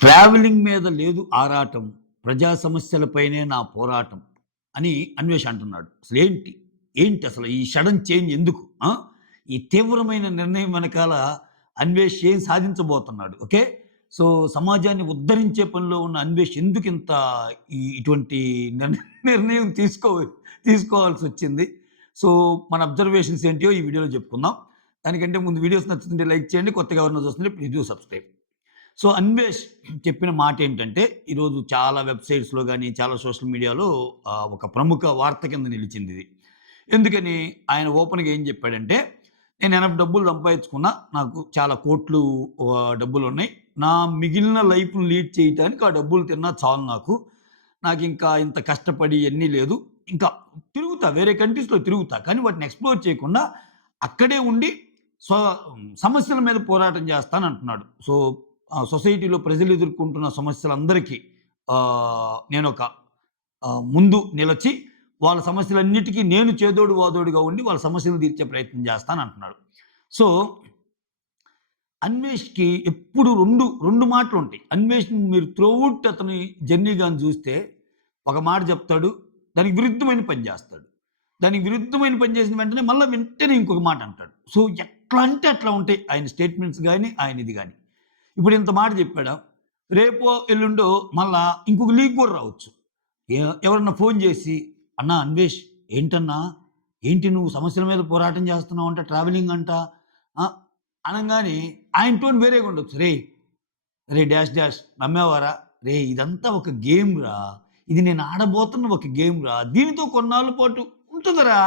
Travelling మీద లేదు ఆరాటం, ప్రజా సమస్యలపైనే నా పోరాటం అని అన్వేష్ అంటున్నాడు. ఏంటి అసలు ఈ సడెన్ చేంజ్ ఎందుకు? ఈ తీవ్రమైన నిర్ణయం వెనకాల అన్వేష్ ఏం సాధించబోతున్నాడు? ఓకే. సో, సమాజాన్ని ఉద్ధరించే పనిలో ఉన్న అన్వేష్ ఎందుకింత ఇటువంటి నిర్ణయం తీసుకోవాల్సొచ్చింది? సో, మన అబ్జర్వేషన్స్ ఏంటియో ఈ వీడియోలో చెప్పుకుందాం. దానికంటే ముందు వీడియోస్ నచ్చుతుంటే లైక్ చేయండి. కొత్తగా ఎవరైనా చూస్తుంటే please do subscribe. So, Anvesh చెప్పిన మాటేంటంటే, ఈరోజు చాలా వెబ్‌సైట్స్‌లో గాని, చాలా సోషల్ మీడియాలో ఒక ప్రముఖ వార్త కింద నిలిచిందిది. ఎందుకని? ఆయన ఓపెన్‌గా ఏం చెప్పాడంటే, "నేను ఎనఫ్ డబ్బులు సంపాదించుకున్నా. నాకు చాలా కోట్లు డబ్బులున్నాయి. నా మిగిలిన లైఫ్‌ని లీడ్ చేయటానికి ఆ డబ్బులు తిన్నా చాలు నాకు. నాకింకా ఇంత కష్టపడి ఇయన్నీ లేదు. ఇంకా తిరుగుతా, వేరే కంట్రీస్‌లో తిరుగుతా. కానీ వాటిని ఎక్స్‌ప్లోర్ చేయకుండా అక్కడే ఉండి స్వ సమస్యల మీద పోరాటం చేస్తానంటున్నాడు." సో, సొసైటీలో ప్రజలు ఎదుర్కొంటున్న సమస్యలందరికీ నేనొక ముందు నిలచి వాళ్ళ సమస్యలన్నిటికీ నేను చేదోడు వాదోడుగా ఉండి వాళ్ళ సమస్యలు తీర్చే ప్రయత్నం చేస్తానంటున్నాడు. సో, అన్వేష్‌కి ఎప్పుడు 2 మాటలుంటాయి. అన్వేష్‌ని మీరు త్రూఅవుట్ అతని జర్నీ గాని చూస్తే ఒక మాట చెప్తాడు. దానికి విరుద్ధమైన పని చేస్తాడు. దానికి విరుద్ధమైన పని చేసిన వెంటనే వెంటనే ఇంకొక మాట అంటాడు. సో, ఎట్లా అంటే అట్లా ఉంటాయి ఆయన స్టేట్మెంట్స్ గాని, ఆయనది గాని. ఇప్పుడు ఇంత మాట చెప్పాడా, రేపో, ఎల్లుండో మళ్ళా ఇంకొక లీక్ కూడా రావచ్చు. ఎవరన్నా ఫోన్ చేసి, "అన్నా అన్వేష్ ఏంటన్నా? ఏంటి నువ్వు సమస్యల మీద పోరాటం చేస్తున్నావంట, ట్రావెలింగ్ అంట" ఆహ్, అనంగానే ఆయన టోన్ వేరేగా ఉండొచ్చు. "రేయ్ డాష్ డాష్ నమ్మావారా? రేయ్ ఇదంతా ఒక గేమ్ రా. ఇది నేను ఆడబోతున్న ఒక గేమ్ రా. దీనితో కొన్నాళ్ళ పాటు ఉంటదిరా.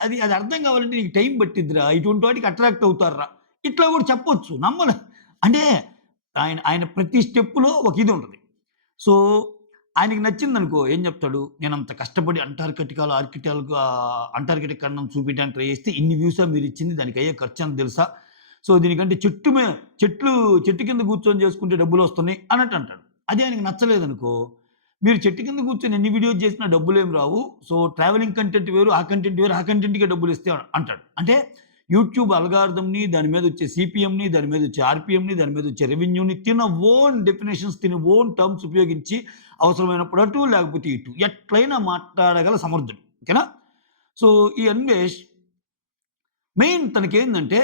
అది అది అర్థం కావాలంటే నీకు టైం పట్టిద్దిరా. ఇటువంటి వాటికి అట్రాక్ట్ అవుతార్రా." ఇట్లా కూడా చెప్పొచ్చు. అంటే ఆయన ఆయన ప్రతి స్టెప్‌లో ఒక ఇది ఉంటది. సో, ఆయనకి నచ్చిందనుకో ఏం చెప్తాడు? నేనంత కష్టపడి అంటార్కిటిక్ ఖండం చూపియడానికి ట్రై చేస్తే ఇన్ని వ్యూసా మీరిచ్చింది. దానికయ్యే ఖర్చెంత తెలుసా? సో, దీనికంటే చెట్టు కింద కూర్చొని చేసుకుంటే డబ్బులొస్తున్నాయి అన్నట్టు అంటాడు. అది ఆయనకి నచ్చలేదనుకో, మీరు చెట్టు కింద కూర్చొని ఎన్ని వీడియోస్ చేసినా డబ్బులేమి రావు. సో, ట్రావెలింగ్ కంటెంట్ వేరు, ఆ కంటెంట్ వేరు, ఆ కంటెంట్‌కే డబ్బులిస్తే అంటాడు. అంటే యూట్యూబ్ అల్గారిథమ్‌ని, దాని మీదొచ్చే సీపీఎంని, దాని మీదొచ్చే ఆర్‌పీఎంని, దాని మీదొచ్చే రెవెన్యూని తిన ఓన్ డెఫినిషన్స్, తిన ఓన్ టర్మ్స్ ఉపయోగించి అవసరమైనప్పుడు అటు, లేకపోతే ఇటు ఎట్లైనా మాట్లాడగల సమర్థుడు. ఓకేనా? సో, ఈ అన్వేష్ మెయిన్ తనకేందంటే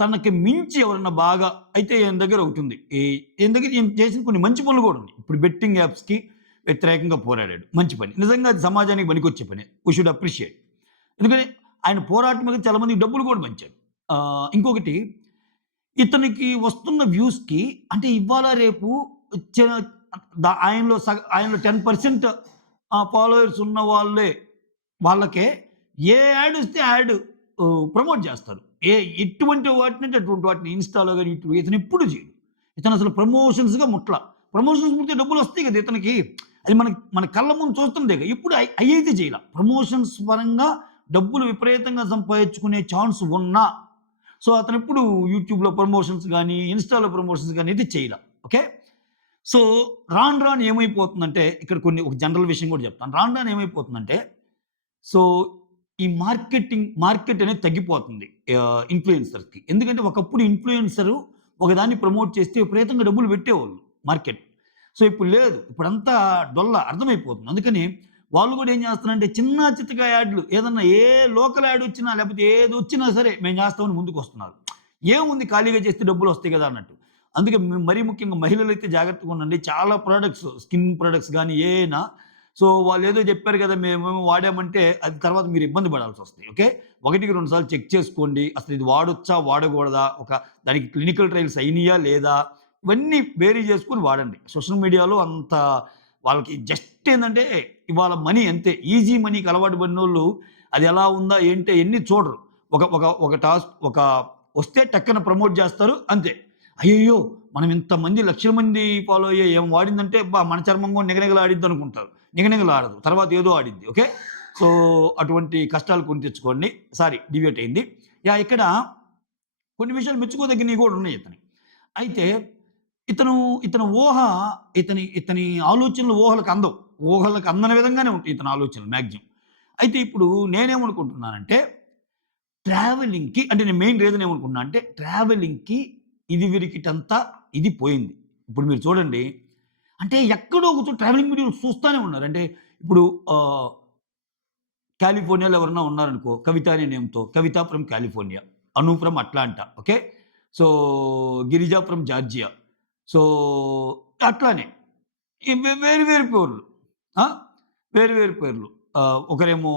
తనకి మించి ఎవరన్నా బాగా అయితే ఈయన దగ్గర ఒకటుంది. ఈయన దగ్గర ఈయన చేసిన కొన్ని మంచి పనులు గూడా ఉన్నాయి. ఇప్పుడు బెట్టింగ్ యాప్స్‌కి వ్యతిరేకంగా పోరాడాడు. మంచి పని. నిజంగా అది సమాజానికి పనికొచ్చే పనే. We should appreciate. ఎందుకని ఆయన పోరాటం మీద చాలా మందికి డబ్బులు కూడా పంచాడు. ఇంకొకటి ఇతనికి వస్తున్న వ్యూస్‌కి అంటే ఇవాళ రేపు చ ఆయనలో 10% ఫాలోవర్స్ ఉన్న వాళ్ళకే ఏ యాడ్ వస్తే యాడ్ ప్రమోట్ చేస్తారు. ఎటువంటి వాటినంటే అటువంటి వాటిని ఇన్‌స్టాలో గాని ఇతను ఎప్పుడు చేయడు. ఇతను అసలు ప్రమోషన్స్‌గా ముట్ల. ప్రమోషన్స్ ముడితే డబ్బులొస్తాయి కదా ఇతనికి. అది మన కళ్ళ ముందు చూస్తుండేగా. ఎప్పుడు అయ్యైతే చేయల. ప్రమోషన్స్ పరంగా డబ్బులు విపరీతంగా సంపాదించుకునే ఛాన్స్ ఉన్నా, సో, అతనెప్పుడు యూట్యూబ్‌లో ప్రమోషన్స్ గాని, ఇన్‌స్టాలో ప్రమోషన్స్ గాని అయితే చేయల. ఓకే. సో, రాను రాను ఏమైపోతుందంటే ఇక్కడ ఒక జనరల్ విషయం కూడా చెప్తాను. రాను రాను ఏమైపోతుందంటే, సో, ఈ మార్కెట్ అనేది తగ్గిపోతుంది ఇన్‌ఫ్లుయెన్సర్స్‌కి. ఎందుకంటే ఒకప్పుడు ఇన్‌ఫ్లుయెన్సరు ఒకదాన్ని ప్రమోట్ చేస్తే విపరీతంగా డబ్బులు పెట్టేవాళ్ళు మార్కెట్. సో, ఇప్పుడు లేదు. ఇప్పుడంతా డొల్ల అర్థమైపోతుంది. అందుకని వాళ్ళు గూడా ఏం చేస్తున్నారంటే చిన్నా చితకా యాడ్లు ఏదన్నా ఏ లోకల్ యాడ్ వచ్చినా లేకపోతే ఏదొచ్చినా సరే మేము చేస్తామని ముందుకొస్తున్నారు. ఏముంది ఖాళీగా చేస్తే డబ్బులొస్తాయి గదా! అన్నట్టు. అందుకే మరీ ముఖ్యంగా మహిళలైతే జాగ్రత్తగా ఉండండి. చాలా ప్రొడక్ట్స్ స్కిన్ ప్రొడక్ట్స్ గానీ ఏయైనా సో, వాళ్ళేదో జెప్పారు గదా! మేమేమో వాడామంటే అది తర్వాత మీరు ఇబ్బంది పడాల్సొస్తాయి. ఓకే. ఒకటికి 2 సార్లు చెక్ చేసుకోండి. అసలు ఇది వాడొచ్చా? వాడకూడదా? దానికి క్లినికల్ ట్రయల్స్ అయినియా? లేదా? ఇవన్నీ బేరీ చేసుకొని వాడండి. సోషల్ మీడియాలో అంత వాళ్ళకి జస్ట్ ఏందంటే ఇవాళ మనీ అంతే. ఈజీ మనీకి అలవాటు పడినోళ్ళు అది ఎలా ఉందా? ఏంటి? అయన్నీ చూడరు. ఒక ఒక ఒక టాస్క్ వస్తే టక్కన ప్రమోట్ జేస్తారు అంతే. అయ్యయ్యో! మనం ఇంతమంది లక్షల మంది ఫాలో అయ్యే ఏం వాడిందంటే అబ్బా! మన చర్మం గూడా నిగనిగలాడిద్దనుకుంటారు. నిగనిగలాడదు. తర్వాత ఏదో ఆడిద్ది. ఓకే. సో, అటువంటి కష్టాలు కొని తెచ్చుకోండి. సారీ డీవియేట్ అయింది. ఇక్కడ కొన్ని విషయాలు మెచ్చుకోదగినవి గూడా ఉన్నాయి ఇతనికి. అయితే ఇతను ఇతని ఊహ ఇతని ఆలోచనలు ఊహలకు అందవు. ఊహలకు అందని విధంగానే ఉంటాయి ఇతని ఆలోచనలు మాక్సిమం. అయితే ఇప్పుడు నేనేమనుకుంటున్నానంటే ట్రావెలింగ్‌కి అంటే నేను మెయిన్ రీజన్ ఏమనుకున్నా అంటే ట్రావెలింగ్‌కి ఇది విరికిటంతా ఇది పోయింది. ఇప్పుడు మీరు చూడండి, అంటే ఎక్కడో ఒక చోట ట్రావెలింగ్ వీడియోలు చూస్తానే ఉన్నారు. అంటే ఇప్పుడు కాలిఫోర్నియాలో ఎవరన్నా ఉన్నారనుకో, కవిత అనే నేమ్‌తో. Kavitha from California, Anu from Atlanta. Okay. So, Girija from Georgia. So, అట్లానే వేరు వేరు పేర్లు. ఆ! వేరు వేరు పేర్లు. ఒకరేమో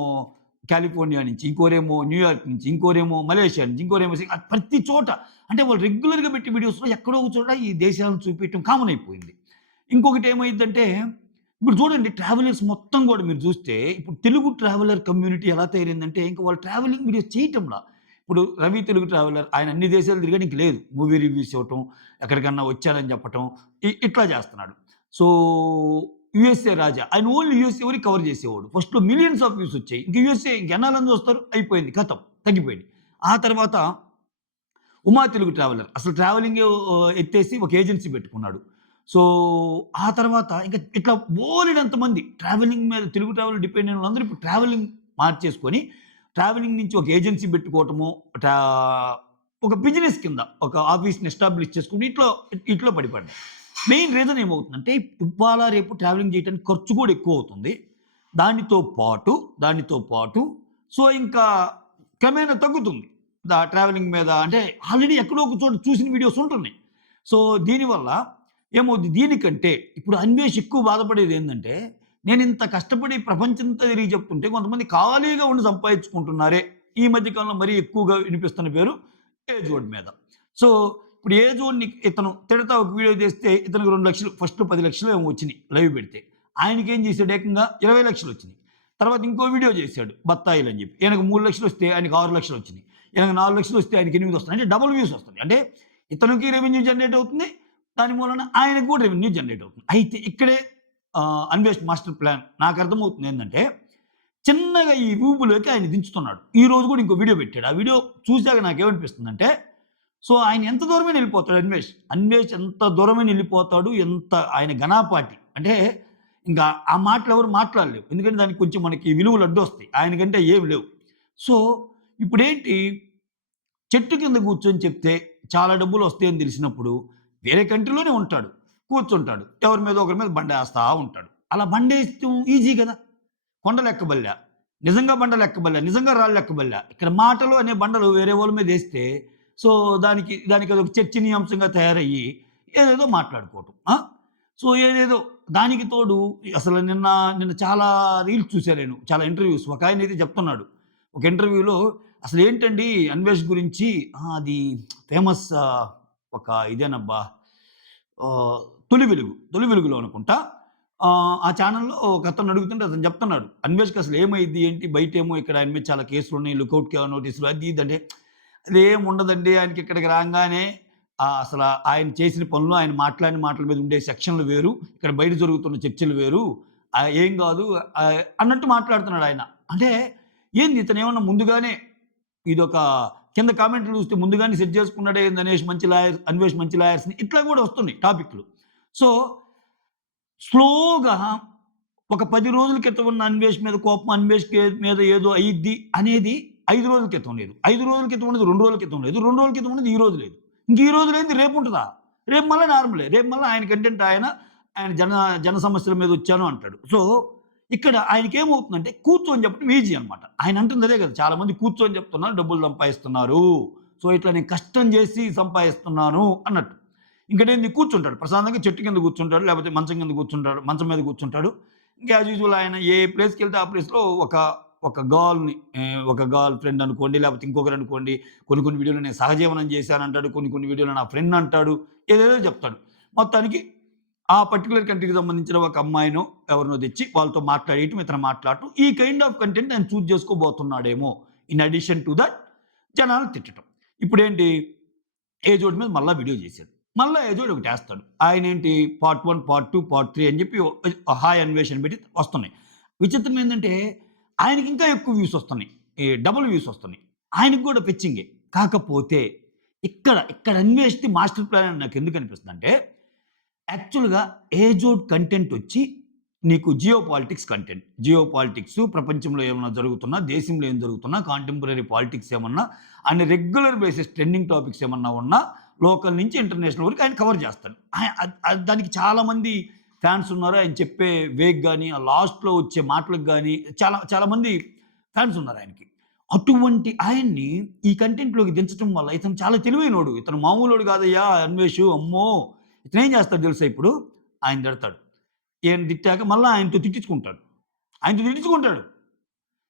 కాలిఫోర్నియా నుంచి, ఇంకోరేమో న్యూయార్క్ నుంచి, ఇంకోరేమో మలేషియా నుంచి, ఇంకోరేమో ప్రతి చోట అంటే వాళ్ళు రెగ్యులర్‌గా పెట్టే వీడియోస్‌లో ఎక్కడో ఒక చోట ఈ దేశాలను చూపియటం కామన్ అయిపోయింది. ఇంకొకటి ఏమైద్దంటే ఇప్పుడు చూడండి, ట్రావెలర్స్ మొత్తం గూడా మీరు చూస్తే ఇప్పుడు తెలుగు ట్రావెలర్ కమ్యూనిటీ ఎలా తయారైందంటే ఇంక వాళ్ళు ట్రావెలింగ్ వీడియోస్ చేయటంలా. ఇప్పుడు రవి తెలుగు ట్రావెలర్ ఆయన అన్ని దేశాలు తిరగడానికి లేదు. మూవీ రివ్యూస్ ఇవ్వటం, ఎక్కడికన్నా వచ్చానని చెప్పటం ఇట్లా చేస్తున్నాడు. సో, యూఎస్ఏ రాజా ఆయన ఓన్లీ యూఎస్ఏ వరకు కవర్ చేసేవాడు. ఫస్ట్‌లో మిలియన్స్ ఆఫ్ వ్యూస్ వచ్చాయి. ఇంక యూఎస్ఏ ఇంకెన్నాళ్ళని చూస్తారు? అయిపోయింది. ఖతం. తగ్గిపోయింది. ఆ తర్వాత ఉమా తెలుగు ట్రావెలర్ అసలు ట్రావెలింగే ఎత్తేసి ఒక ఏజెన్సీ పెట్టుకున్నాడు. సో, ఆ తర్వాత ఇంక ఇట్లా బోలెడంతమంది ట్రావెలింగ్ మీద తెలుగు ట్రావెల్ డిపెండ్ అయిన వాళ్ళందరూ ఇప్పుడు ట్రావెలింగ్ మార్చేసుకొని, ట్రావెలింగ్ నుంచి ఒక ఏజెన్సీ పెట్టుకోవటము, ట్రా ఒక బిజినెస్ కింద ఒక ఆఫీస్‌ని ఎస్టాబ్లిష్ చేసుకొని ఇట్లో పడిపడ్డాయి. మెయిన్ రీజన్ ఏమవుతుందంటే ఇవాళ రేపు ట్రావెలింగ్ చేయడానికి ఖర్చు కూడా ఎక్కువవుతుంది. దానితో పాటు సో, ఇంకా క్రమేణా తగ్గుతుంది. ట్రావెలింగ్ మీద అంటే ఆల్రెడీ ఎక్కడో ఒక చోట చూసిన వీడియోస్ ఉంటున్నాయి. సో, దీనివల్ల ఏమవుద్ది దీనికంటే ఇప్పుడు అన్వేష్ ఎక్కువ బాధపడేదేందంటే, నేనింత కష్టపడి ప్రపంచంతా తిరిగి చెప్తుంటే కొంతమంది ఖాళీగా ఉండి సంపాదించుకుంటున్నారే. ఈ మధ్య కాలంలో మరీ ఎక్కువగా వినిపిస్తున్న పేరు ఏజోడ్ మీద. సో, ఇప్పుడు ఏజోడ్‌ని ఇతను తిడతా ఒక వీడియో చేస్తే ఇతనికి 2,00,000 ఫస్ట్‌లో 10,00,000 ఏమో వచ్చినియి లైవ్ పెడితే. ఆయనకేం చేసాడు ఏకంగా 20,00,000 వచ్చినియి. తర్వాత ఇంకో వీడియో చేశాడు బత్తాయిలని చెప్పి. ఈయనకు 3,00,000 వస్తే ఆయనకి 6,00,000 వచ్చినియి. ఈయనకు 4,00,000 వస్తే ఆయనకి 8 వస్తున్నాయి. అంటే డబుల్ వ్యూస్ వస్తున్నాయి. అంటే ఇతనికి రెవెన్యూ జనరేట్ అవుతుంది. దాని మూలన ఆయనకు కూడా రెవెన్యూ జనరేట్ అవుతుంది. అయితే ఇక్కడే అన్వేష్ మాస్టర్ ప్లాన్ నాకు అర్థమవుతుంది ఏందంటే, చిన్నగా ఈ ఊబులోకి ఆయన దించుతున్నాడు. ఈరోజు కూడా ఇంకో వీడియో పెట్టాడు. ఆ వీడియో చూసాక నాకేమనిపిస్తుందంటే, సో, ఆయన ఎంత దూరమైనా ఎళ్ళిపోతాడు అన్వేష్. అన్వేష్ ఎంత దూరమైనా ఎళ్ళిపోతాడు. ఎంత ఆయన ఘనాపాటి. అంటే ఇంకా ఆ మాటలు ఎవరు మాట్లాడలేవు. ఎందుకంటే దానికి కొంచెం మనకి విలువలు అడ్డొస్తాయి. ఆయనకంటే ఏమి లేవు. సో, ఇప్పుడేంటి చెట్టు కింద కూర్చొని చెప్తే చాలా డబ్బులొస్తాయని తెలిసినప్పుడు వేరే కంట్రీలోనే ఉంటాడు. కూర్చుంటాడు. ఎవరి మీద ఒకరి మీద బండేస్తా ఉంటాడు. అలా బండేయటం ఈజీ గదా! కొండలెక్కబల్లా. నిజంగా బండలెక్కబల్లా. నిజంగా రాళ్ళెక్కబల్లా. ఇక్కడ మాటలు అనే బండలు వేరే వాళ్ళ మీదేస్తే సో, దానికదొక చర్చనీయాంశంగా తయారయ్యి ఏదేదో మాట్లాడుకోవటం. సో, ఏదేదో దానికి తోడు అసలు నిన్న చాలా రీల్స్ చూసా నేను. చాలా ఇంటర్వ్యూస్. ఒకాయనైతే చెప్తున్నాడు. ఒక ఇంటర్వ్యూలో అసలేంటండి అన్వేష్ గురించి అది ఫేమస్ ఒక ఇదేనబ్బా! 'తొలి వెలుగు'. 'తొలి వెలుగులో' అనుకుంటా. ఆ ఛానెల్‌లో ఒకతను అడుగుతుంటే అతను చెప్తున్నాడు. అన్వేష్‌కి అసలు ఏమైద్ది ఏంటి? బయటేమో ఇక్కడ ఆయన మీద చాలా కేసులున్నాయి. లుకౌట్ నోటీసులు అది ఇది అంటే, అదేం ఉండదండి. ఆయనకి ఇక్కడికి రాంగానే అసల ఆయన చేసిన పనులు, ఆయన మాట్లాడిన మాటల మీద ఉండే సెక్షన్‌లు వేరు. ఇక్కడ బయట జరుగుతున్న చర్చలు వేరు. ఏం గాదు అన్నట్టు మాట్లాడుతున్నాడు ఆయన. అంటే ఏంది ఇతనేమన్నా ముందుగానే ఇదొక కింద కామెంట్లు చూస్తే ముందుగానే సెట్ చేసుకున్నాడే ఏంది అన్వేష్ మంచి లాయర్స్‌ని ఇట్లా గూడా వస్తున్నాయి టాపిక్‌లు. సో, స్లోగా ఒక 10 రోజుల క్రితం ఉన్న అన్వేష్ మీద కోపం, మీద ఏదో అయ్యిద్ది అనేది 5 రోజుల క్రితం లేదు. 5 రోజుల క్రితం ఉన్నది 2 రోజుల క్రితం లేదు. 2 రోజుల క్రితం ఉన్నది ఈ రోజు లేదు. ఇంక ఈ రోజు లేనిది రేపుంటదా? రేపు మళ్ళా నార్మలే. రేపు మళ్ళా ఆయన కంటెంట్ ఆయన జన సమస్యల మీద వచ్చాను అంటాడు. సో, ఇక్కడ ఆయనకేమవుతుందంటే కూర్చొని చెప్పడం ఈజీ అనమాట. ఆయన అంటుంది అదే కదా! చాలామంది కూర్చొని చెప్తున్నారు, డబ్బులు సంపాదిస్తున్నారు. సో, ఇట్లా నేను కష్టం చేసి సంపాదిస్తున్నాను అన్నట్టు. ఇంకటేంది కూర్చుంటాడు. ప్రశాంతంగా చెట్టు కింద కూర్చుంటాడు. లేకపోతే మంచం కింద కూర్చుంటాడు. మంచం మీద కూర్చుంటాడు. ఇంకా యాజ్ యూజువల్ ఆయన ఏ ప్లేస్‌కెళ్తే ఆ ప్లేస్‌లో ఒక ఒక గర్ల్ ఫ్రెండ్ అనుకోండి, లేకపోతే ఇంకొకరనుకోండి. కొన్ని వీడియోలో నేను సహజీవనం చేశానంటాడు. కొన్ని వీడియోలో నా ఫ్రెండ్ అంటాడు. ఏదేదో చెప్తాడు. మొత్తానికి ఆ పర్టిక్యులర్ కంట్రీకి సంబంధించిన ఒక అమ్మాయినో, ఎవరినో తెచ్చి వాళ్ళతో మాట్లాడేయటం, ఇతను మాట్లాడటం. ఈ కైండ్ ఆఫ్ కంటెంట్ ఆయన చూజ్ చేసుకోబోతున్నాడేమో. ఇన్ అడిషన్ టు దట్ జనాలను తిట్టటం. ఇప్పుడేంటి ఏజోడ్ మీద మళ్ళా వీడియో చేశాడు. మళ్ళా ఏజోడ్ ఒకటేస్తాడు. ఆయనేంటి పార్ట్ 1, పార్ట్ 2, పార్ట్ 3 అని చెప్పి హాయ్ అన్వేషణ పెట్టి వస్తున్నాయి. విచిత్రం ఏందంటే ఆయనకి ఇంకా ఎక్కువ వ్యూస్ వస్తున్నాయి. డబుల్ వ్యూస్ వస్తున్నాయి. ఆయనకి కూడా పిచ్చింగే. కాకపోతే ఇక్కడ అన్వేష్‌ది మాస్టర్ ప్లాన్ అని నాకెందుకు అనిపిస్తుందంటే యాక్చువల్‌గా ఏజోడ్ కంటెంట్ వచ్చి నీకు geo politics content. Geo politics ప్రపంచంలో ఏమన్నా జరుగుతున్నా, దేశంలో ఏం జరుగుతున్నా, కాంటెంపరరీ పాలిటిక్స్ ఏమన్నా, and regular basis trending topics ఏమన్నా ఉన్నా, లోకల్ నుంచి ఇంటర్నేషనల్ వరకు ఆయన కవర్ చేస్తాడు. దానికి చాలామంది ఫ్యాన్స్ ఉన్నారు. ఆయన చెప్పే వేగ్ గాని, ఆ లాస్ట్‌లో వచ్చే మాటలకు గాని చాలా మంది ఫ్యాన్స్ ఉన్నారు ఆయనకి. అటువంటి ఆయన్ని ఈ కంటెంట్‌లోకి దించటం వల్ల ఇతను చాలా తెలివైనోడు. ఇతను మామూలోడు కాదయ్యా అన్వేషు. అమ్మో! ఇతనేం చేస్తాడో తెలుసా ఇప్పుడు? ఆయన తిడతాడు. ఈయన తిట్టాక మళ్ళా ఆయనతో తిట్టించుకుంటాడు. ఆయనతో తిట్టించుకుంటాడు.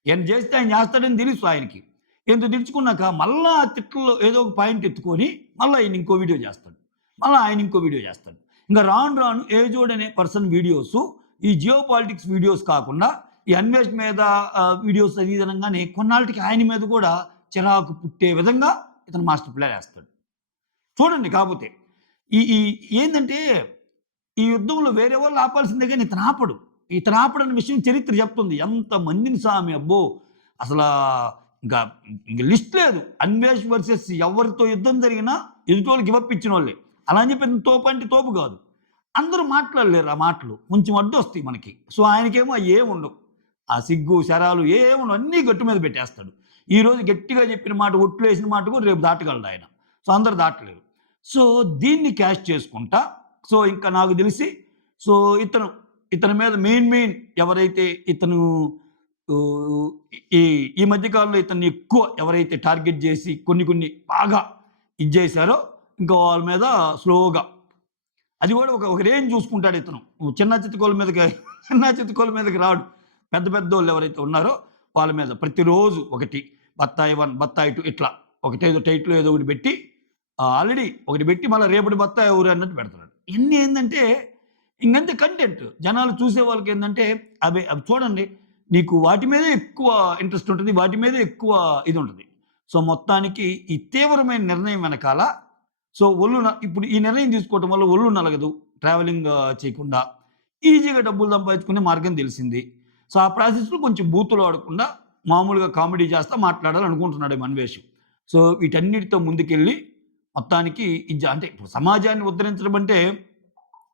ఈయన చేస్తే ఆయన చేస్తాడని తెలుసు ఆయనకి. ఈయనతో తిట్టించుకున్నాక మళ్ళా ఆ తిట్లలో ఏదో ఒక పాయింట్ ఎత్తుకొని మళ్ళా ఈయన ఇంకో వీడియో చేస్తాడు. మళ్ళా ఆయన ఇంకో వీడియో చేస్తాడు. ఇంకా రాను రాను ఏజోడ్ అనే పర్సన్ వీడియోసు ఈ జియో పాలిటిక్స్ వీడియోస్ కాకుండా ఈ అన్వేష్ మీద వీడియోస్ అది ఇది అనంగానే కొన్నాళ్ళకి ఆయన మీద కూడా చిరాకు పుట్టే విధంగా ఇతను మాస్టర్ ప్లాన్ వేస్తాడు. చూడండి కాకపోతే ఈ ఈ ఏందంటే ఈ యుద్ధంలో వేరే వాళ్ళు ఆపాల్సిందే గాని ఇతను ఆపడు. ఇతను ఆపడన్న విషయం చరిత్ర చెప్తుంది. ఎంతమందిని సామి అబ్బో! అసలా ఇంకా ఇంక లిస్ట్ లేదు. అన్వేష్ వర్సెస్ ఎవరితో యుద్ధం జరిగినా ఎదుటోళ్ళు గివ్ అప్ ఇచ్చినోళ్ళే. అలా అని చెప్పి తోపు అంటే తోపు కాదు. అందరూ మాట్లాడలేరు ఆ మాటలు. కొంచెం అడ్డొస్తాయి మనకి. సో ఆయనకేమో అయ్యేముండవు. ఆ సిగ్గు, శరాలు ఏముండవు అన్నీ గట్టు మీద పెట్టేస్తాడు. ఈరోజు గట్టిగా చెప్పిన మాట, ఒట్లేసిన మాట కూడా రేపు దాటగలడు ఆయన. సో అందరూ దాటలేరు. సో దీన్ని క్యాష్ చేసుకుంటా సో ఇంకా నాకు తెలిసి సో ఇతని మీద మెయిన్ ఎవరైతే ఇతను ఈ ఈ మధ్య కాలంలో ఇతన్ని ఎక్కువ ఎవరైతే టార్గెట్ చేసి కొన్ని బాగా ఇది చేశారో ఇంకా వాళ్ళ మీద స్లోగా అది కూడా ఒక రేంజ్ చూసుకుంటాడు ఇతను. చిన్న చితకోల మీదకి రాడు. పెద్దోళ్ళు ఎవరైతే ఉన్నారో వాళ్ళ మీద ప్రతిరోజు ఒకటి బత్తాయి 1, బత్తాయి 2 ఇట్లా ఒకటేదో టైటిల్ ఏదో ఒకటి పెట్టి ఆల్రెడీ ఒకటి పెట్టి మళ్ళీ రేపటి బత్తాయి ఎవరు అన్నట్టు పెడతాడు. ఇన్ని ఏంటంటే ఇంకంతే కంటెంట్ జనాలు చూసే వాళ్ళకి ఏంటంటే అవి చూడండి నీకు వాటి మీదే ఎక్కువ ఇంట్రెస్ట్ ఉంటుంది. వాటి మీదే ఎక్కువ ఇది ఉంటుంది. సో మొత్తానికి ఈ తీవ్రమైన నిర్ణయం వెనకాల సో ఇప్పుడు ఈ నిర్ణయం తీసుకోవటం వల్ల ఒళ్ళు నలగదు. ట్రావెలింగ్ చేయకుండా ఈజీగా డబ్బులు సంపాదించుకునే మార్గం తెలిసింది. సో ఆ ప్రాసెస్‌లో కొంచెం బూతులు ఆడకుండా మామూలుగా కామెడీ చేస్తా మాట్లాడాలనుకుంటున్నాడు అన్వేష్. సో వీటన్నిటితో ముందుకెళ్ళి మొత్తానికి అంటే ఇప్పుడు సమాజాన్ని ఉద్ధరించడం అంటే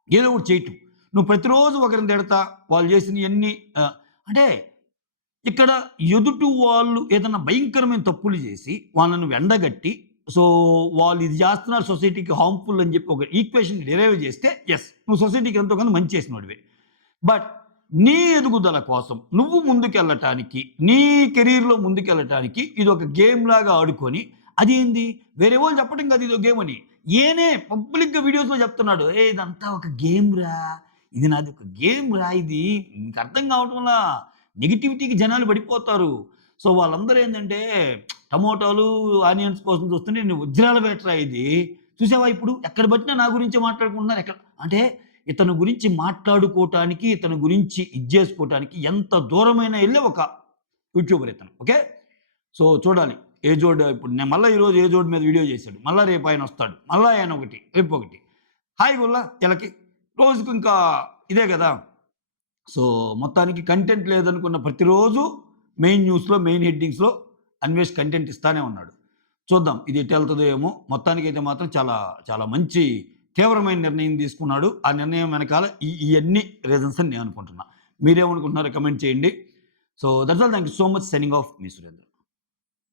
ఏదో ఒకటి చేయటం. నువ్వు ప్రతిరోజు ఒకరిని తిడతా వాళ్ళు చేసినయన్నీ అంటే ఇక్కడ ఎదుటి వాళ్ళు ఏదైనా భయంకరమైన తప్పులు చేసి వాళ్ళను ఎండగట్టి సో వాళ్ళు ఇది చేస్తున్నారు సొసైటీకి హార్మ్‌ఫుల్ అని చెప్పి ఒక ఈక్వేషన్ డిరైవ్ చేస్తే యెస్ నువ్వు సొసైటీకి ఎంతో కొంత మంచి చేసినోడివే. బట్ నీ ఎదుగుదల కోసం నువ్వు ముందుకెళ్ళటానికి నీ కెరీర్‌లో ముందుకెళ్ళటానికి ఇదొక గేమ్ లాగా ఆడుకొని అదేంది వేరే వాళ్ళు చెప్పడం కాదు ఇదో గేమ్ అని. ఈయనే పబ్లిక్‌గా వీడియోస్‌లో చెప్తున్నాడు. ఇదంతా ఒక గేమ్ రా. ఇది నాది ఒక గేమ్ రా ఇది. నీకు అర్థం కావటంలా. నెగటివిటీకి జనాలు పడిపోతారు. సో వాళ్ళందరూ ఏందంటే టమోటాలు, ఆనియన్స్ కోసం చూస్తుంటే నేను వజ్రాల వేటరా ఇది. చూసావా ఇప్పుడు ఎక్కడ పట్టినా నా గురించే మాట్లాడుకుంటున్నారు. అంటే ఇతని గురించి మాట్లాడుకోవటానికి, ఇతని గురించి చేసుకోవటానికి ఎంత దూరమైనా వెళ్ళే ఒక యూట్యూబర్ ఇతను. ఓకే. సో చూడాలి. ఏజోడ్ ఇప్పుడు నేను మళ్ళీ ఈరోజు ఏజోడ్ మీద వీడియో చేశాడు. మళ్ళీ రేపు ఆయన వస్తాడు. మళ్ళీ ఆయన ఒకటి రేపు ఒకటి. హాయ్ గుల్లా వీళ్ళకి రోజుకు ఇంకా ఇదే కదా. సో మొత్తానికి కంటెంట్ లేదనుకున్న ప్రతిరోజు మెయిన్ న్యూస్‌లో మెయిన్ హెడ్డింగ్స్‌లో అన్వేష్ కంటెంట్ ఇస్తానే ఉన్నాడు. చూద్దాం ఇది ఎటు వెళ్తుందో ఏమో. మొత్తానికైతే మాత్రం చాలా చాలా మంచి తీవ్రమైన నిర్ణయం తీసుకున్నాడు. ఆ నిర్ణయం వెనకాల ఇయన్నీ రీజన్స్ అని నేను అనుకుంటున్నా. మీరేమనుకుంటున్నారో కమెంట్ చేయండి. So that's all. Thank you so much. Signing off me Surendra.